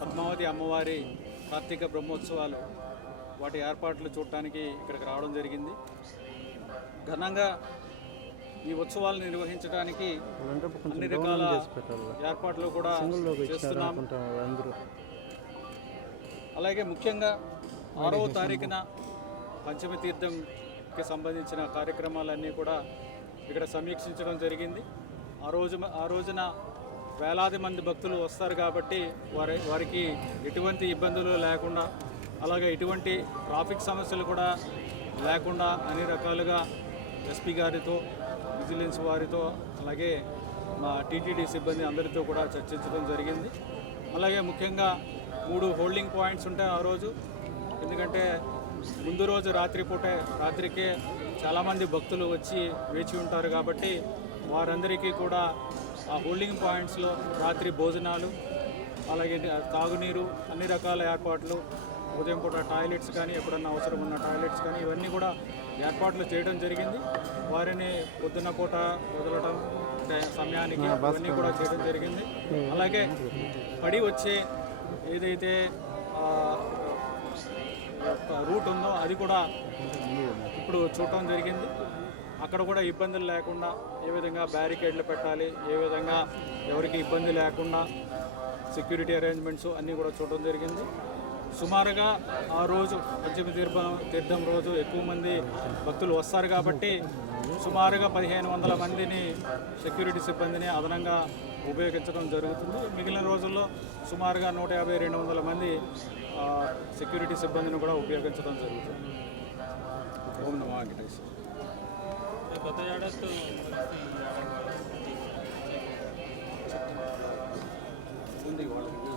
పద్మావతి అమ్మవారి కార్తీక బ్రహ్మోత్సవాలు వాటి ఏర్పాట్లు చూడటానికి ఇక్కడికి రావడం జరిగింది. ఘనంగా ఈ ఉత్సవాలు నిర్వహించడానికి అన్ని రకాల ఏర్పాట్లు కూడా చేస్తున్నాము. అలాగే ముఖ్యంగా 6వ తారీఖున పంచమి తీర్థంకి సంబంధించిన కార్యక్రమాలన్నీ కూడా ఇక్కడ సమీక్షించడం జరిగింది. ఆ రోజున వేలాది మంది భక్తులు వస్తారు కాబట్టి వారికి ఎటువంటి ఇబ్బందులు లేకుండా, అలాగే ఎటువంటి ట్రాఫిక్ సమస్యలు కూడా లేకుండా అన్ని రకాలుగా ఎస్పీ గారితో, విజిలెన్స్ వారితో, అలాగే మా టీటీడీ సిబ్బంది అందరితో కూడా చర్చించడం జరిగింది. అలాగే ముఖ్యంగా 3 హోల్డింగ్ పాయింట్స్ ఉంటాయి ఆ రోజు. ఎందుకంటే ముందు రోజు రాత్రికే చాలామంది భక్తులు వచ్చి వేచి ఉంటారు కాబట్టి వారందరికీ కూడా ఆ హోల్డింగ్ పాయింట్స్లో రాత్రి భోజనాలు, అలాగే తాగునీరు, అన్ని రకాల ఏర్పాట్లు, ఉదయం పూట టాయిలెట్స్ కానీ, ఎప్పుడన్నా అవసరం ఉన్న టాయిలెట్స్ కానీ ఇవన్నీ కూడా ఏర్పాట్లు చేయడం జరిగింది. వారిని పొద్దున్న పూట వదలడం సమయానికి ఇవన్నీ కూడా చేయడం జరిగింది. అలాగే పడి వచ్చే ఏదైతే రూట్ ఉందో అది కూడా ఇప్పుడు చూడటం జరిగింది. అక్కడ కూడా ఇబ్బందులు లేకుండా ఏ విధంగా బ్యారికేడ్లు పెట్టాలి, ఏ విధంగా ఎవరికి ఇబ్బంది లేకుండా సెక్యూరిటీ అరేంజ్మెంట్స్ అన్నీ కూడా చూడటం జరిగింది. సుమారుగా ఆ రోజు పంచమి తీర్థం రోజు ఎక్కువ మంది భక్తులు వస్తారు కాబట్టి సుమారుగా 1500 మందిని సెక్యూరిటీ సిబ్బందిని అదనంగా ఉపయోగించడం జరుగుతుంది. మిగిలిన రోజుల్లో సుమారుగా 150-200 మంది సెక్యూరిటీ సిబ్బందిని కూడా ఉపయోగించడం జరుగుతుంది. ఓం నమో వెంకటేశ్వర. కొత్త ఏడాది ఉంది వాళ్ళకి